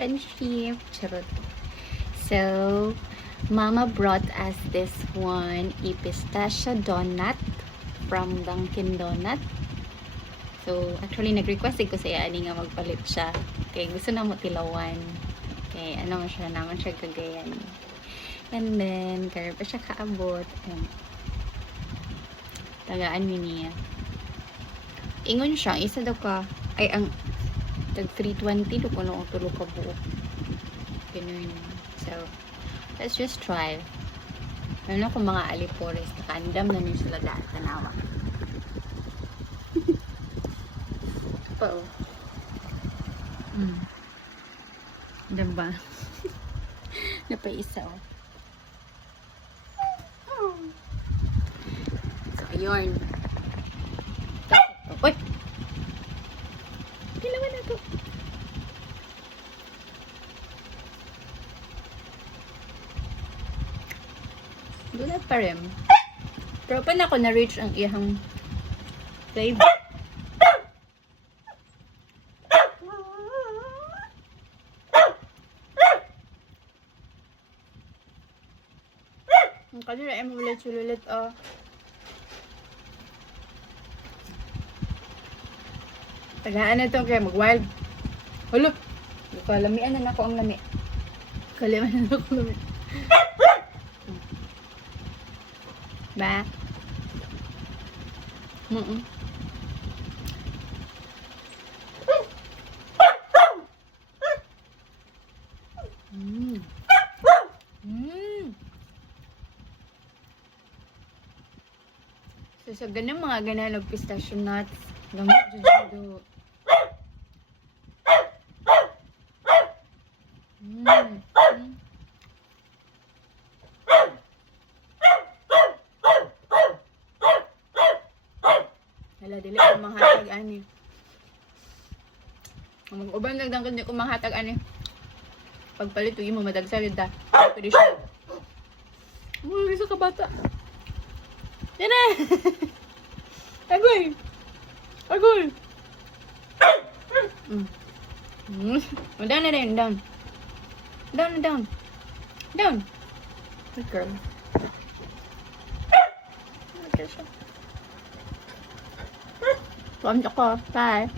friendship. Charot. So, Mama brought us this one, a pistachio donut from Dunkin' Donut. So, actually, nag-request ko sa ani nga magpalit siya. Okay, gusto na mo tilawan. Okay, ano siya naman siya kagayan. And then, kaya pa siya kaabot. Tagaan mi niya. Ingon siya, isa daw ka, ay ang tag 320 do ko nung tulog ka buo. Ganun. So, let's just try. Ano kung mga alipores, nakaandam na niyo sila dahil tanawa. Pa oh. Diba? Napaisa oh. So, ayun. Uy! Kailangan na to. Gulat pa rin. Pero pa na ako na-reach ang iyang flavor. Ang kanila ay magulit-sulit oh. Tagaan na ito kaya mag-wild. Hulo! Kalamian na ako ang lami. Kalamian na ako lami. Ba? So, sa ganun mga ganun pistachio nuts, gamit dyan. Hala, dili ko manghatag ani. Mag-uban nagdang kundi ko manghatag ani. Pagpalit uy mo madagsarid da. Pwede siya. Uy, isa ka bata. Yan na! Agoy! Agoy! Down na rin, down. Down na down. Down. Good girl. Okay siya. Pamit ako. Bye.